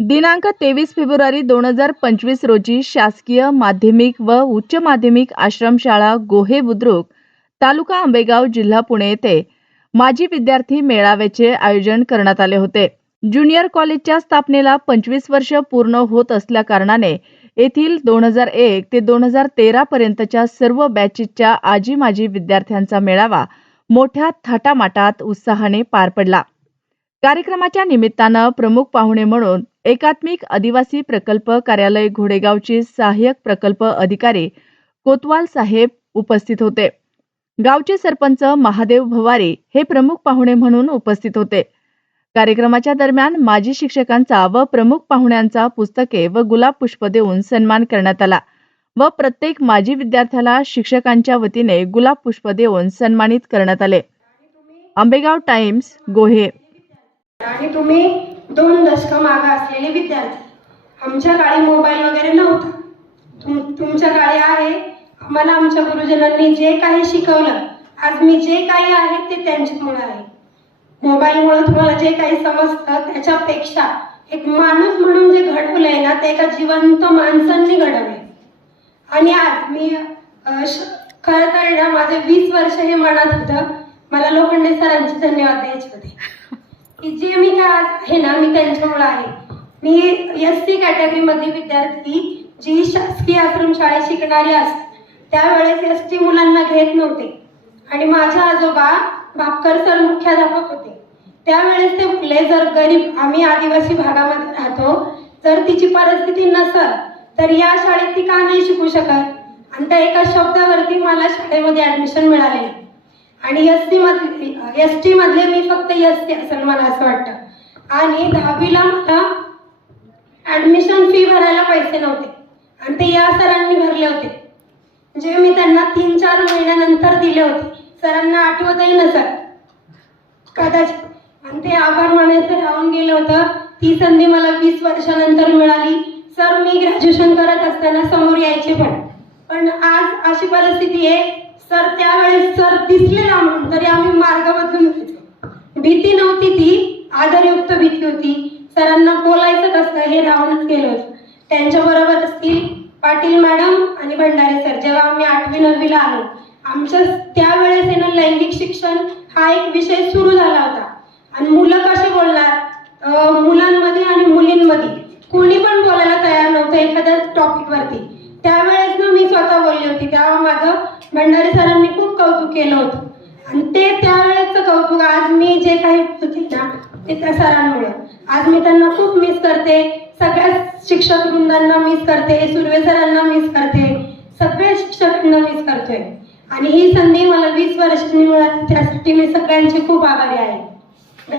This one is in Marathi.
दिनांक तेवीस फेब्रुवारी दोन हजार पंचवीस रोजी शासकीय माध्यमिक व उच्च माध्यमिक आश्रमशाळा गोहे बुद्रुक तालुका आंबेगाव जिल्हा पुणे येथे माजी विद्यार्थी मेळाव्याचे आयोजन करण्यात आले होते. ज्युनियर कॉलेजच्या स्थापनेला पंचवीस वर्ष पूर्ण होत असल्या कारणाने येथील दोन हजार एक ते दोन हजार तेरा पर्यंतच्या सर्व बॅचेसच्या आजी माजी विद्यार्थ्यांचा मेळावा मोठ्या थाटामाटात उत्साहाने पार पडला. कार्यक्रमाच्या निमित्तानं प्रमुख पाहुणे म्हणून एकात्मिक आदिवासी प्रकल्प कार्यालय घोडेगावचे सहाय्यक प्रकल्प अधिकारी कोतवाल साहेब उपस्थित होते. गावचे सरपंच महादेव भवारे हे प्रमुख पाहुणे म्हणून उपस्थित होते. कार्यक्रमाच्या दरम्यान माजी शिक्षकांचा व प्रमुख पाहुण्यांचा पुस्तके व गुलाब पुष्प देऊन सन्मान करण्यात आला व प्रत्येक माजी विद्यार्थ्याला शिक्षकांच्या वतीने गुलाब पुष्प देऊन सन्मानित करण्यात आले. आंबेगाव टाइम्स गोहे. आणि तुम्ही दोन दशकं मागं असलेले विद्यार्थी. आमच्या काळी मोबाईल वगैरे नव्हता. तुम तुमच्या काळी आहे. आम्हाला आमच्या गुरुजनांनी जे काही शिकवलं आज मी जे काही आहे ते त्यांच्यामुळे आहे. मोबाईलमुळे तुम्हाला जे काही समजतं त्याच्यापेक्षा एक माणूस म्हणून जे घडवलंय ना ते एका जिवंत माणसांनी घडवले आणि आज मी श- खरं तर ना माझे वीस वर्ष हे मनात होतं. मला लोखंडे सरांचे धन्यवाद द्यायचे होते. की जे मी काय आज आहे ना मी त्यांच्यामुळे आहे. मी एस सी कॅटेगरीमध्ये विद्यार्थी जी शासकीय आश्रम शाळेत शिकणारी असते त्यावेळेस एस टी मुलांना घेत नव्हते. आणि माझ्या आजोबा भापकर सर मुख्याध्यापक होते. त्यावेळेस ते म्हटले जर गरीब आम्ही आदिवासी भागामध्ये राहतो जर तिची परिस्थिती नसल तर या शाळेत ती का नाही शिकू शकत आणि त्या एका शब्दावरती मला शाळेमध्ये ऍडमिशन मिळाले आणि एस टी मधले एस टी मधले मी फक्त एस टी असेल मला असं वाटतं. आणि दहावीला मला ऍडमिशन फी भरायला पैसे नव्हते. आणि ते या सरांनी भरले होते. जे मी त्यांना तीन चार महिन्यानंतर दिले होते. सरांना आठवतही नसत कदाचित. आणि ते आभार मानायचं राहून गेलं होतं. ती संधी मला वीस वर्षानंतर मिळाली. सर मी ग्रॅज्युएशन करत असताना समोर यायचे पण. पण आज अशी परिस्थिती आहे सर त्यावेळेस सर दिसले ना म्हणून तरी आम्ही मार्ग बदलून घ्यायचो भीती नव्हती ती आदरयुक्त भीती होती. सरांना बोलायचं कसं हे राहूनच गेलं होतं. त्यांच्याबरोबर असतील पाटील मॅडम आणि भंडारे सर जेव्हा आम्ही आठवी नववीला आलो. आमच्या त्यावेळेस आहे ना लैंगिक शिक्षण हा एक विषय सुरू झाला होता. आणि मुलं कसे बोलणार? मुलांमध्ये आणि मुलींमध्ये. कोणी पण बोलायला तयार नव्हतं एखाद्या टॉपिकवरती त्यावेळेस ना मी स्वतः बोलली होती तेव्हा माझं भंडारी सरांनी खूप कौतुक केलं होतं. आणि ते त्यावेळेचं कौतुक आज मी जे काही होते ना ते त्या सरांमुळे. आज मी त्यांना खूप मिस करते. सगळ्या शिक्षक वृंदांना मिस करते सुर्वे सरांना मिस करते. सगळ्या शिक्षकांना मिस करतोय. आणि ही संधी मला वीस वर्षांनी मिळाली. त्यासाठी मी सगळ्यांची खूप आभारी आहे.